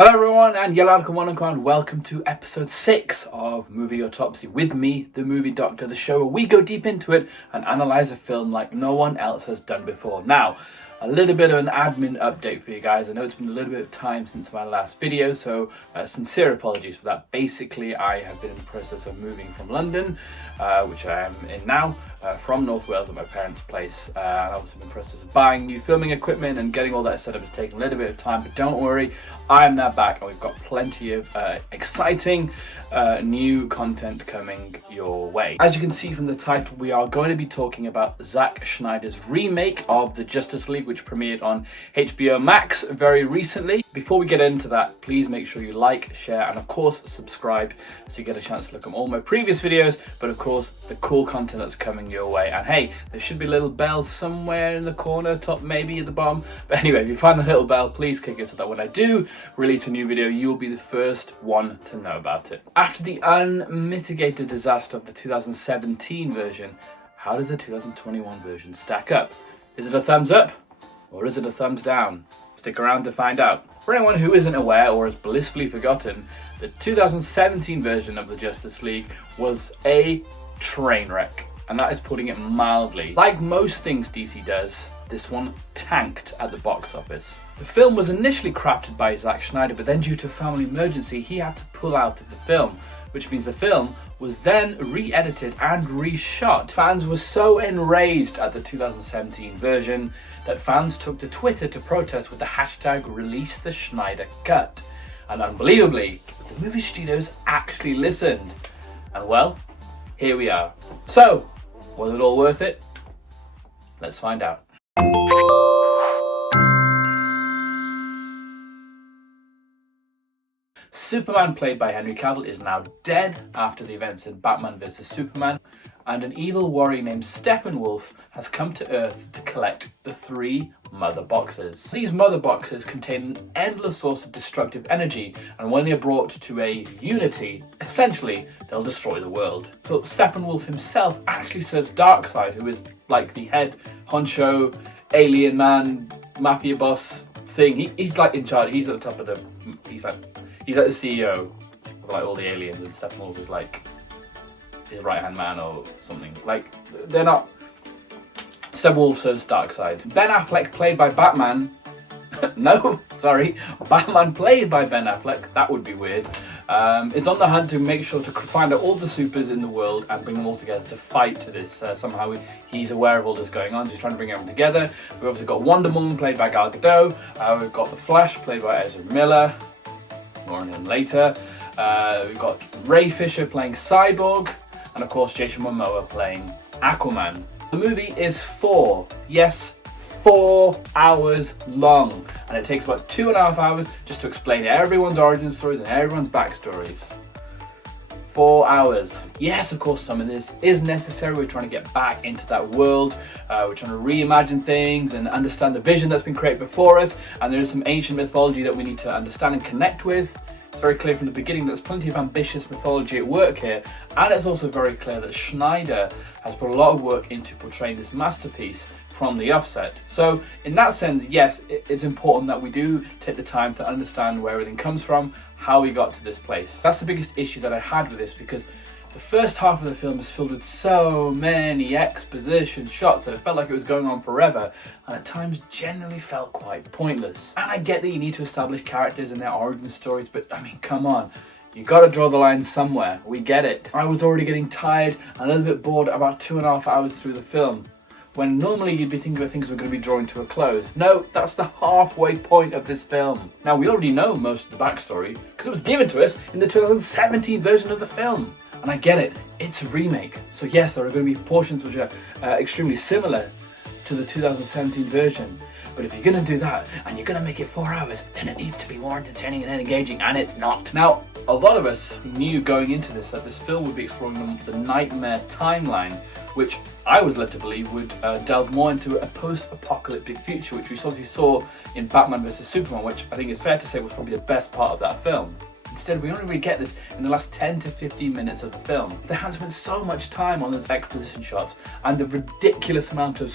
Hello everyone, and welcome to episode 6 of Movie Autopsy with me, the Movie Doctor, the show where we go deep into it and analyse a film like no one else has done before. Now, a little bit of an admin update for you guys. I know it's been a little bit of time since my last video, so sincere apologies for that. Basically, I have been in the process of moving from London, which I am in now, from North Wales at my parents' place. And I've also been in the process of buying new filming equipment and getting all that set up. It's taken a little bit of time, but don't worry, I am now back and we've got plenty of exciting new content coming your way. As you can see from the title, we are going to be talking about Zack Snyder's remake of the Justice League, which premiered on HBO Max very recently. Before we get into that, please make sure you like, share, and of course subscribe so you get a chance to look at all my previous videos, but of course the cool content that's coming your way. And hey, there should be a little bell somewhere in the corner, top maybe at the bottom. But anyway, if you find the little bell, please click it so that when I do release a new video, you'll be the first one to know about it. After the unmitigated disaster of the 2017 version, how does the 2021 version stack up? Is it a thumbs up or is it a thumbs down? Stick around to find out. For anyone who isn't aware or has blissfully forgotten, the 2017 version of the Justice League was a train wreck, and that is putting it mildly. Like most things DC does, this one tanked at the box office. The film was initially crafted by Zack Snyder, but then due to a family emergency, he had to pull out of the film, which means the film was then re-edited and reshot. Fans were so enraged at the 2017 version that fans took to Twitter to protest with the hashtag #ReleaseTheSnyderCut. And unbelievably, the movie studios actually listened. And well, here we are. So, was it all worth it? Let's find out. Superman, played by Henry Cavill, is now dead after the events in Batman vs Superman, and an evil warrior named Steppenwolf has come to Earth to collect the 3 mother boxes. These mother boxes contain an endless source of destructive energy, and when they are brought to a unity, essentially, they'll destroy the world. So Steppenwolf himself actually serves Darkseid, who is like the head honcho, alien man, mafia boss thing. He's like in charge, he's at the top of the... He's like the CEO of like all the aliens, and Steppenwolf is like his right-hand man or something. Like, they're not... Steppenwolf serves Darkseid. Ben Affleck, played by Batman... No, sorry. Batman, played by Ben Affleck, that would be weird, is on the hunt to make sure to find out all the supers in the world and bring them all together to fight to this. Somehow he's aware of all this going on, so he's trying to bring everyone together. We've obviously got Wonder Woman, played by Gal Gadot. We've got The Flash, played by Ezra Miller. More on him later. We've got Ray Fisher playing Cyborg, and of course Jason Momoa playing Aquaman. The movie is 4 hours long, and it takes about 2.5 hours just to explain everyone's origin stories and everyone's backstories. 4 hours. Yes, of course, some of this is necessary. We're trying to get back into that world. We're trying to reimagine things and understand the vision that's been created before us. And there is some ancient mythology that we need to understand and connect with. It's very clear from the beginning that there's plenty of ambitious mythology at work here. And it's also very clear that Snyder has put a lot of work into portraying this masterpiece from the offset. So in that sense, yes, it's important that we do take the time to understand where everything comes from, how we got to this place. That's the biggest issue that I had with this, because the first half of the film is filled with so many exposition shots that it felt like it was going on forever, and at times generally felt quite pointless. And I get that you need to establish characters and their origin stories, but I mean, come on. You gotta draw the line somewhere. We get it. I was already getting tired and a little bit bored about 2.5 hours through the film, when normally you'd be thinking that things were going to be drawing to a close. No, that's the halfway point of this film. Now, we already know most of the backstory because it was given to us in the 2017 version of the film. And I get it, it's a remake. So yes, there are going to be portions which are extremely similar to the 2017 version. But if you're going to do that and you're going to make it 4 hours, then it needs to be more entertaining and engaging, and it's not. Now, a lot of us knew going into this that this film would be exploring the nightmare timeline, which I was led to believe would delve more into a post-apocalyptic future, which we sort of saw in Batman vs Superman, which I think is fair to say was probably the best part of that film. Instead, we only really get this in the last 10 to 15 minutes of the film. The hands spent so much time on those exposition shots and the ridiculous amount of...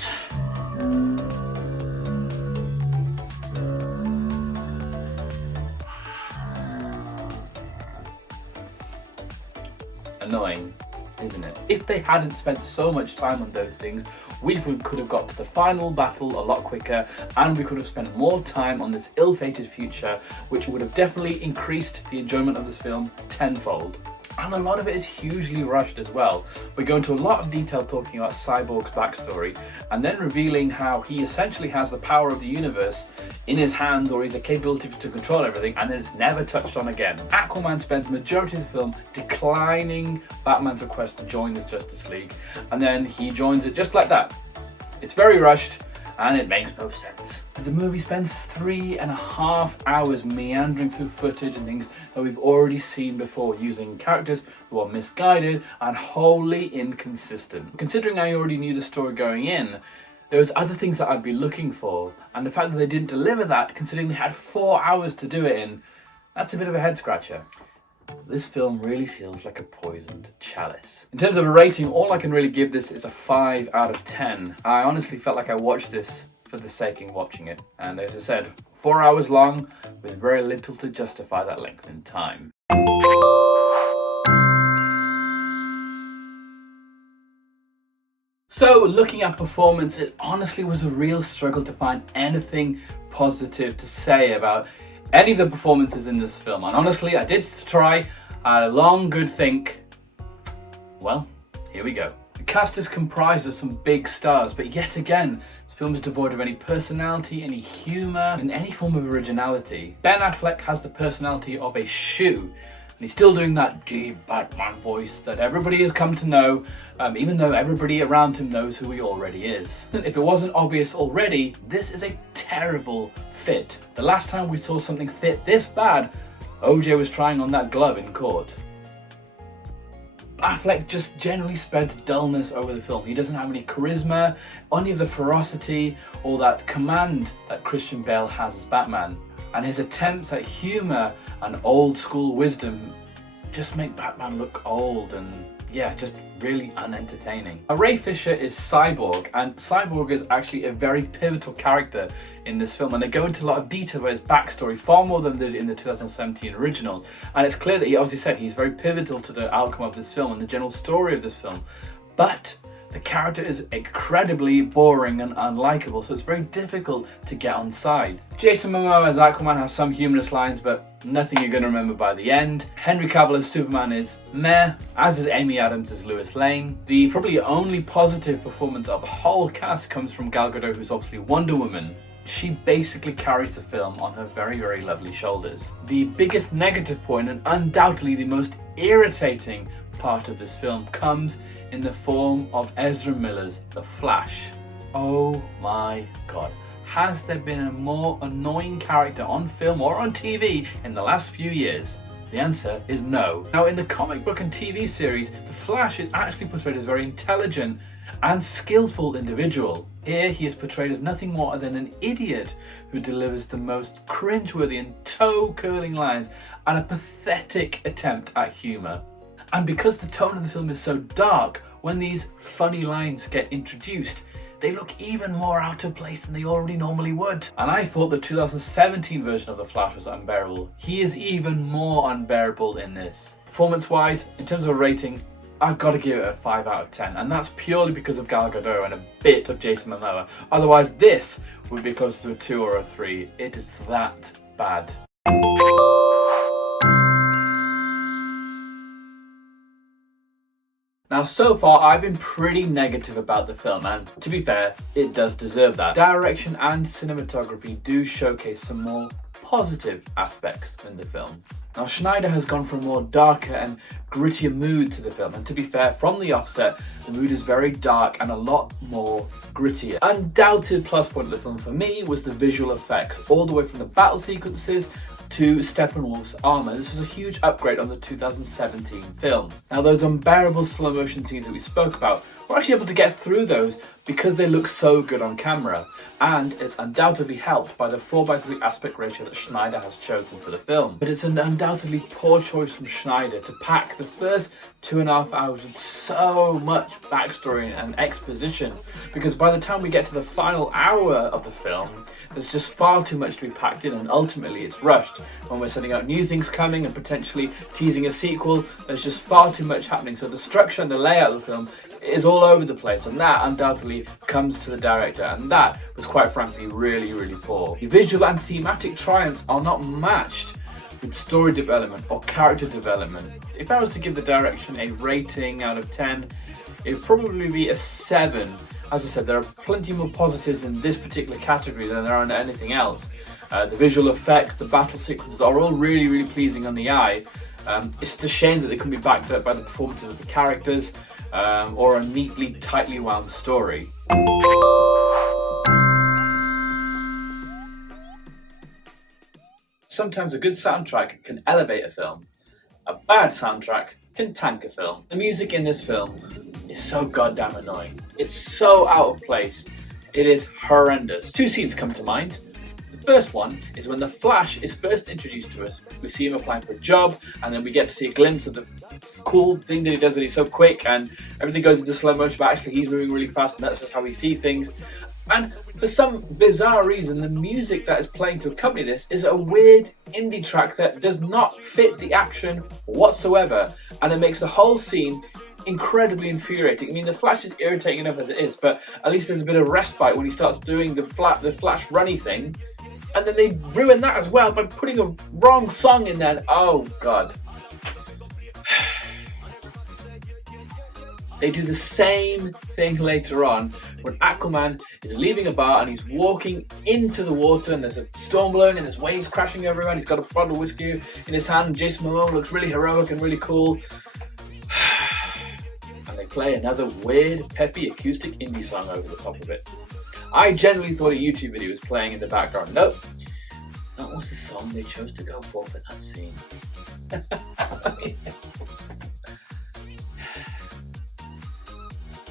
annoying, isn't it? If they hadn't spent so much time on those things, we could have got to the final battle a lot quicker, and we could have spent more time on this ill-fated future, which would have definitely increased the enjoyment of this film tenfold. And a lot of it is hugely rushed as well. We go into a lot of detail talking about Cyborg's backstory, and then revealing how he essentially has the power of the universe in his hands, or he's a capability to control everything, and then it's never touched on again. Aquaman spends the majority of the film declining Batman's request to join the Justice League, and then he joins it just like that. It's very rushed, and it makes no sense. The movie spends 3.5 hours meandering through footage and things that we've already seen before, using characters who are misguided and wholly inconsistent. Considering I already knew the story going in, there was other things that I'd be looking for, and the fact that they didn't deliver that, considering they had 4 hours to do it in, that's a bit of a head scratcher. This film really feels like a poisoned chalice. In terms of a rating, all I can really give this is a 5 out of 10. I honestly felt like I watched this for the sake of watching it, and as I said, 4 hours long with very little to justify that length in time. So, looking at performance, it honestly was a real struggle to find anything positive to say about any of the performances in this film. And honestly, I did try a long, good think. Well, here we go. The cast is comprised of some big stars, but yet again, this film is devoid of any personality, any humour, and any form of originality. Ben Affleck has the personality of a shoe, and he's still doing that deep Batman voice that everybody has come to know, even though everybody around him knows who he already is. If it wasn't obvious already, this is a terrible fit. The last time we saw something fit this bad, OJ was trying on that glove in court. Affleck just generally spreads dullness over the film. He doesn't have any charisma, any of the ferocity, or that command that Christian Bale has as Batman. And his attempts at humour and old school wisdom just make Batman look old and, yeah, just really unentertaining. Ray Fisher is Cyborg, and Cyborg is actually a very pivotal character in this film, and they go into a lot of detail about his backstory, far more than they did in the 2017 original. And it's clear that he obviously said he's very pivotal to the outcome of this film and the general story of this film. But the character is incredibly boring and unlikable, so it's very difficult to get on side. Jason Momoa as Aquaman has some humorous lines, but nothing you're going to remember by the end. Henry Cavill as Superman is meh, as is Amy Adams as Lois Lane. The probably only positive performance of the whole cast comes from Gal Gadot, who's obviously Wonder Woman. She basically carries the film on her very, very lovely shoulders. The biggest negative point, and undoubtedly the most irritating part of this film, comes in the form of Ezra Miller's The Flash. Oh my god. Has there been a more annoying character on film or on TV in the last few years? The answer is no. Now, in the comic book and TV series, The Flash is actually portrayed as a very intelligent and skillful individual. Here he is portrayed as nothing more than an idiot who delivers the most cringeworthy and toe-curling lines and a pathetic attempt at humour. And because the tone of the film is so dark, when these funny lines get introduced, they look even more out of place than they already normally would. And I thought the 2017 version of The Flash was unbearable. He is even more unbearable in this. Performance-wise, in terms of a rating, I've got to give it a 5 out of 10, and that's purely because of Gal Gadot and a bit of Jason Momoa. Otherwise, this would be close to a 2 or a 3. It is that bad. Now, so far, I've been pretty negative about the film, and to be fair, it does deserve that. Direction and cinematography do showcase some more positive aspects in the film. Now, Snyder has gone for a more darker and grittier mood to the film, and to be fair, from the offset, the mood is very dark and a lot more grittier. Undoubted plus point of the film for me was the visual effects, all the way from the battle sequences to Steppenwolf's armour. This was a huge upgrade on the 2017 film. Now, those unbearable slow motion scenes that we spoke about, we're actually able to get through those because they look so good on camera, and it's undoubtedly helped by the 4:3 aspect ratio that Snyder has chosen for the film. But it's an undoubtedly poor choice from Snyder to pack the first 2.5 hours with so much backstory and exposition, because by the time we get to the final hour of the film, there's just far too much to be packed in, and ultimately it's rushed. When we're setting out new things coming and potentially teasing a sequel, there's just far too much happening. So the structure and the layout of the film is all over the place, and that undoubtedly comes to the director, and that was quite frankly really, really poor. The visual and thematic triumphs are not matched with story development or character development. If I was to give the direction a rating out of 10, it would probably be a 7. As I said, there are plenty more positives in this particular category than there are in anything else. The visual effects, the battle sequences are all really, really pleasing on the eye. It's a shame that they couldn't be backed up by the performances of the characters, or a neatly, tightly wound story. Sometimes a good soundtrack can elevate a film. A bad soundtrack can tank a film. The music in this film is so goddamn annoying. It's so out of place. It is horrendous. 2 scenes come to mind. The first one is when the Flash is first introduced to us. We see him applying for a job, and then we get to see a glimpse of the cool thing that he does, that he's so quick and everything goes into slow motion, but actually he's moving really fast, and that's just how we see things. And for some bizarre reason, the music that is playing to accompany this is a weird indie track that does not fit the action whatsoever, and it makes the whole scene incredibly infuriating. I mean, the Flash is irritating enough as it is, but at least there's a bit of respite when he starts doing the Flash runny thing, and then they ruin that as well by putting a wrong song in there. Oh god. They do the same thing later on when Aquaman is leaving a bar and he's walking into the water, and there's a storm blowing and there's waves crashing everywhere, and he's got a bottle of whiskey in his hand, and Jason Momoa looks really heroic and really cool. And they play another weird, peppy acoustic indie song over the top of it. I genuinely thought a YouTube video was playing in the background. Nope. That was the song they chose to go for that scene.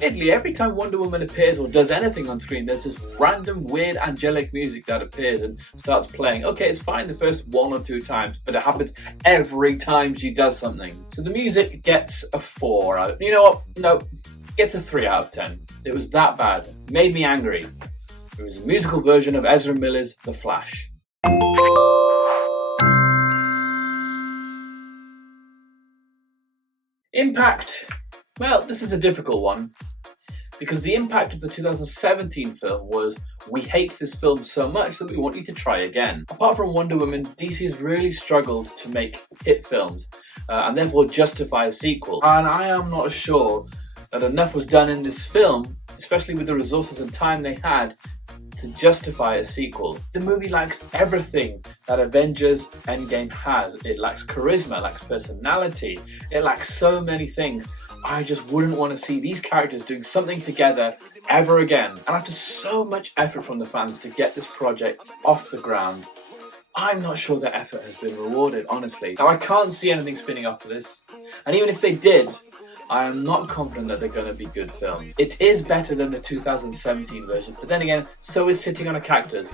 Italy, every time Wonder Woman appears or does anything on screen, there's this random weird angelic music that appears and starts playing. Okay, it's fine the first 1 or 2 times, but it happens every time she does something. So the music gets a 4 out of, you know what? No, gets a 3 out of 10. It was that bad. It made me angry. It was a musical version of Ezra Miller's The Flash. Impact. Well, this is a difficult one, because the impact of the 2017 film was, we hate this film so much that we want you to try again. Apart from Wonder Woman, DC has really struggled to make hit films, and therefore justify a sequel. And I am not sure that enough was done in this film, especially with the resources and time they had, to justify a sequel. The movie lacks everything that Avengers Endgame has. It lacks charisma, it lacks personality, it lacks so many things. I just wouldn't want to see these characters doing something together ever again. And after so much effort from the fans to get this project off the ground, I'm not sure that effort has been rewarded, honestly. Now, I can't see anything spinning off of this, and even if they did, I am not confident that they're going to be good films. It is better than the 2017 version, but then again, so is Sitting on a Cactus.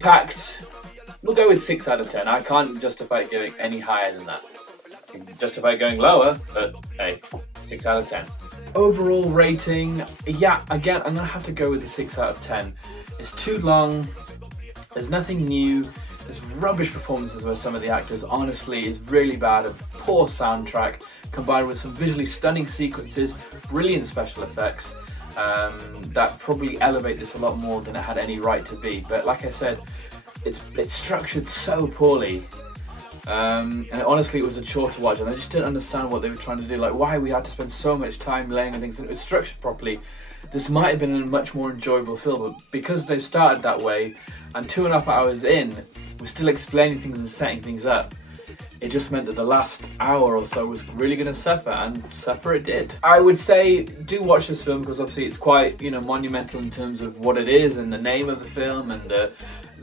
Packed, we'll go with 6 out of 10. I can't justify giving any higher than that. I can justify going lower, but hey, 6 out of 10. Overall rating, yeah, again, I'm going to have to go with the 6 out of 10. It's too long, there's nothing new, there's rubbish performances by some of the actors. Honestly, it's really bad. A poor soundtrack combined with some visually stunning sequences, brilliant special effects that probably elevate this a lot more than it had any right to be. But like I said, it's structured so poorly. And honestly, it was a chore to watch, and I just didn't understand what they were trying to do. Like, why we had to spend so much time laying things, and it was structured properly. This might have been a much more enjoyable film, but because they've started that way, and 2.5 hours in, we're still explaining things and setting things up, it just meant that the last hour or so was really going to suffer, and suffer it did. I would say do watch this film, because obviously it's quite, monumental in terms of what it is and the name of the film and the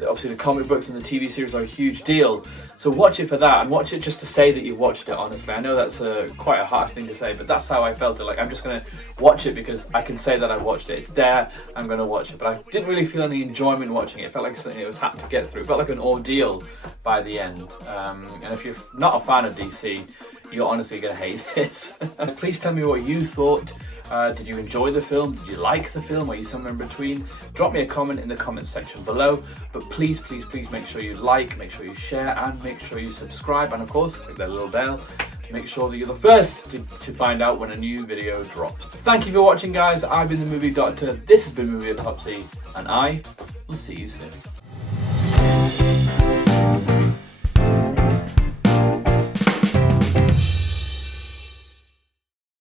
obviously the comic books and the TV series are a huge deal. So watch it for that, and watch it just to say that you've watched it, honestly. I know that's quite a harsh thing to say, but that's how I felt it. Like, I'm just going to watch it because I can say that I watched it. It's there, I'm going to watch it. But I didn't really feel any enjoyment watching it. It felt like something it was had to get through. It felt like an ordeal by the end. And if you're not a fan of DC, you're honestly going to hate this. Please tell me what you thought. Did you enjoy the film? Did you like the film? Are you somewhere in between? Drop me a comment in the comment section below. But please, please, please make sure you like, make sure you share, and make sure you subscribe. And of course, click that little bell to make sure that you're the first to find out when a new video drops. Thank you for watching, guys. I've been the Movie Doctor. This has been Movie Autopsy, and I will see you soon.